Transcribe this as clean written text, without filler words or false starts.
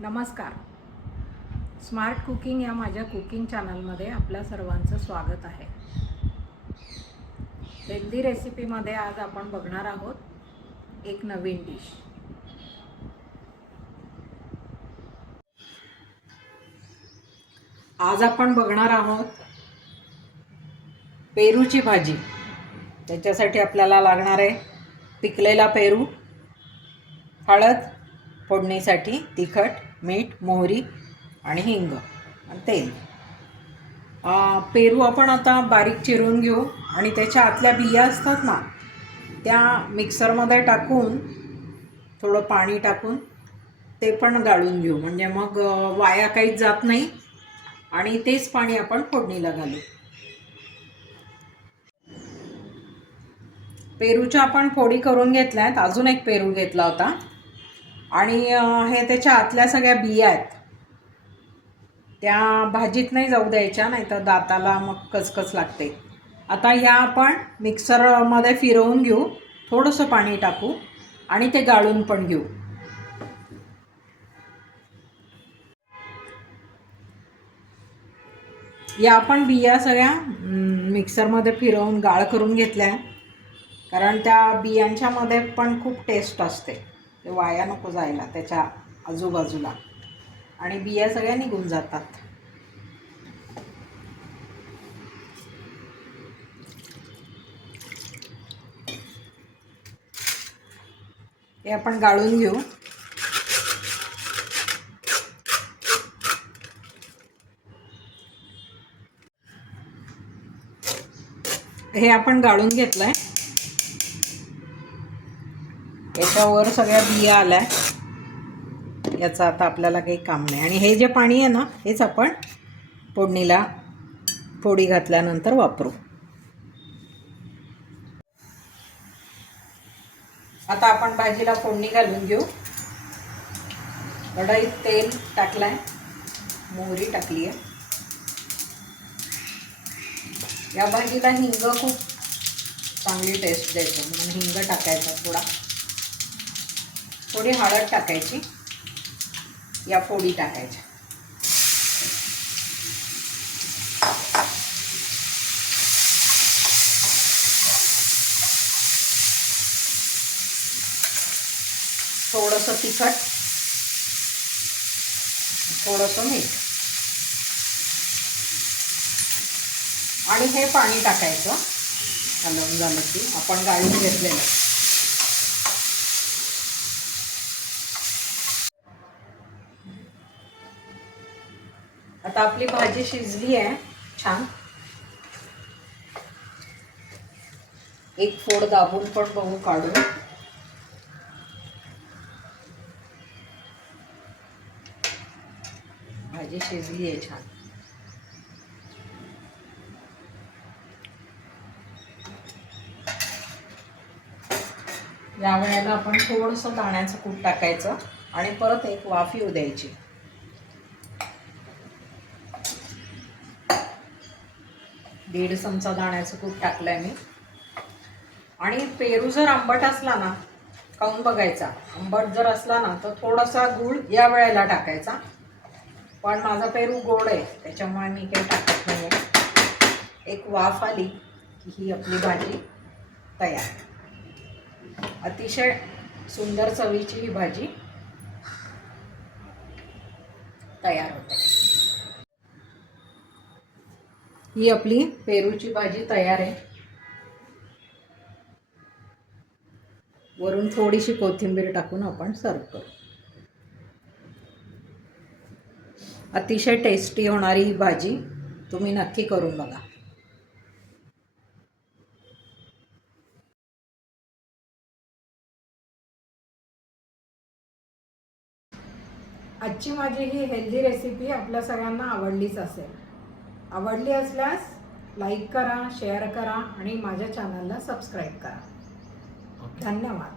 नमस्कार. Smart cooking या माझ्या कुकिंग चॅनलमध्ये आपल्या सर्वांचं स्वागत आहे. हेल्दी रेसिपीमध्ये आज आपण बघणार आहोत एक नवीन डिश. आज आपण बघणार आहोत पेरूची भाजी. त्याच्यासाठी आपल्याला लागणार आहे पिकलेला पेरू, हळद, फोडणीसाठी तिखट, मीठ, मोहरी आणि हिंग आणि तेल. पेरू आपण आता बारीक चिरून घेऊ आणि त्याच्या आतल्या बिया असतात ना त्या मिक्सरमध्ये टाकून थोडं पाणी टाकून ते पण गाळून घेऊ, म्हणजे मग वाया काहीच जात नाही आणि तेच पाणी आपण फोडणीला घालू. पेरूच्या आपण फोडी करून घेतल्यात. अजून एक पेरू घेतला होता आणि हे त्याच्या आतल्या सगळ्या बिया आहेत त्या भाजीत नाही जाऊ द्यायच्या, नाही तर दाताला मग कचकच लागते. आता या आपण मिक्सरमध्ये फिरवून घेऊ, थोडंसं पाणी टाकू आणि ते गाळून पण घेऊ. या आपण बिया सगळ्या मिक्सरमध्ये फिरवून गाळ करून घेतल्या, कारण त्या बियांच्यामध्ये पण खूप टेस्ट असते. ते वाया नको जायला त्याच्या आजूबाजूला, आणि बिया सगळ्या निघून जातात. हे आपण गाळून घेऊ. हे आपण गाळून घेतलंय. याच्यावर सगळ्या बिया आल्या, याचं आता आपल्याला काही काम नाही. आणि हे जे पाणी आहे ना हेच आपण फोडणीला फोडी घातल्यानंतर वापरू. आता आपण भाजीला फोडणी घालून घेऊ. कढईत तेल टाकलाय, मोहरी टाकली आहे. या भाजीला हिंग खूप चांगली टेस्ट देतो, म्हणून हिंग टाकायचा थोडा. थोडी हळद टाकायची, या फोडी टाकायच्या. थोडंसं तिखट, थोडंसं मीठ आणि हे पाणी टाकायचं. हलवून झालं की आपण गाळून घेतलेलं. आता आपली भाजी शिजली आहे छान. एक फोड दाबून पण बघू काढून. भाजी शिजली आहे छान. या वेळेला आपण थोडंसं दाण्याचं कूट टाकायचं आणि परत एक वाफ येऊ द्यायची. दीड चमचा दाण्याचं कूट टाकलंय मी. आणि पेरू जर आंबट असला ना, खाऊन बघायचा. आंबट जर असला ना तर थोडासा गूळ या वेळेला टाकायचा, पण माझा पेरू गोड आहे त्याच्यामुळे मी काही टाकत नाही. एक वाफ आली की ही आपली भाजी तयार. अतिशय सुंदर चवीची ही भाजी तयार होते. ही आपली पेरूची भाजी तयार आहे. वरून थोडीशी कोथिंबीर टाकून आपण सर्व करू. अतिशय टेस्टी होणारी ही भाजी तुम्ही नक्की करून बघा. आजची माझी ही हेल्दी रेसिपी आपल्या सगळ्यांना आवडलीच असेल. आवडली असल्यास लाईक करा, शेअर करा आणि माझ्या चॅनलला सबस्क्राईब करा. धन्यवाद.